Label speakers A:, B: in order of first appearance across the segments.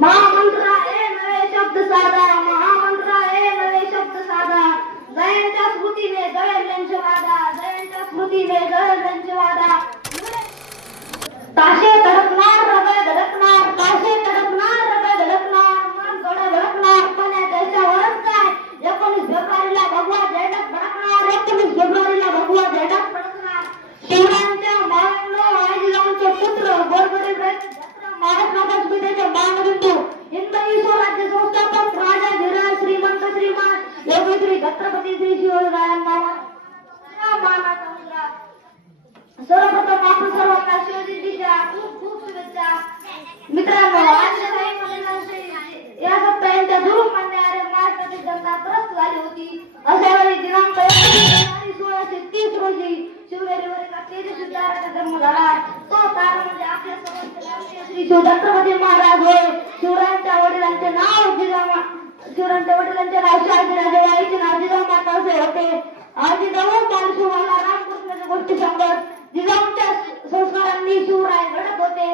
A: महामंत्र आहे नवे शब्द साधा महामंत्र आहे नवे शब्द साधा. जयंच्या स्मृतीने जळेल वादा जयंच्या स्मृतीने जळेल वादा. श्री शिव छत्रपती महाराज होय. शिवरायांच्या वडिलांचे नाव जिजामा शिवरायांच्या वडिलांचे नाव शहाजीराजे आईचे नाव जिजामाता असे होते. आजी जवळ बालशिवाला रामकृष्णाच्या गोष्टी सांगत जिजाऊंच्या संस्कारांनी शिवराय घडत होते.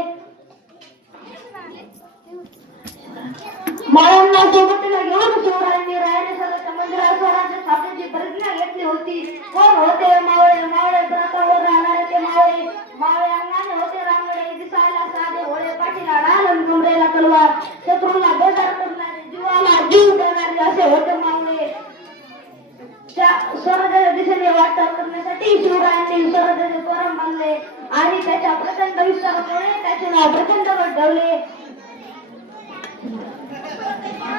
A: माळांना सोबतीला घेऊन शिवरायांनी रायरेश्वराच्या मंदिरात स्वराज्य स्थापनेची प्रतिज्ञा घेतली होती. व शत्रूला बेजार करणारे जीवाला जीव देणारे असे होते मावळे. त्या दिशेने वाटचाल करण्यासाठी शिवरायांनी स्वर्गाचे तोरण बांधले आणि त्याच्या प्रचंड विस्तारामुळे त्याचे नाव प्रचंड ठेवले.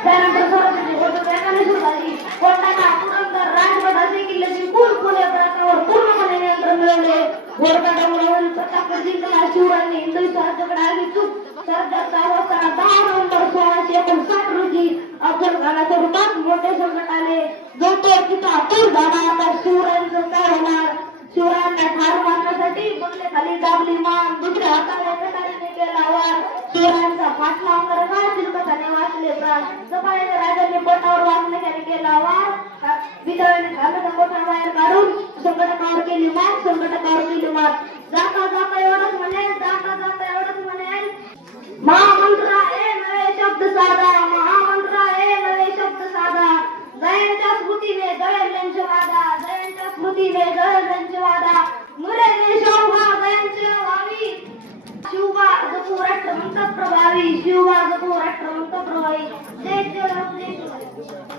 A: त्यानंतर स्वराज्याची फोटो वेगाने सुरू झाली. कोणताना पुरंदर राजगड असे किल्ले जिंकून पुणे प्रांतावर पूर्णपणे नियंत्रण मिळवले. गोरका डोंगरावरील प्रताप जिंकला शिवरायांनी हिंदवी स्वराज्याकडे आली. चूक स्वराज्यात तिचा पूर आता शिवरायांचं काय होणार? शिवरायांना ठार मारण्यासाठी बंगले खाली दाबली मान दुसऱ्या हाताला कटारीने केला वार. शिवरायांचा फाटला अंगार काय? चिलकताने वाचले प्राण. जपाळीने राजाने पोटावर वाचण्यासाठी केला वार. विदळाने खाण्याचा पोटा बाहेर काढून संकटकावर केली मात संकटकावर केली मात जाता जाता एवढंच म्हणे जाता जाता एवढंच म्हणे. मा दिले गणवादा मुरगे शोभा गंजवावी शिवबा गपोरा क्रमांक प्रभावी प्रभावी. जय जय जय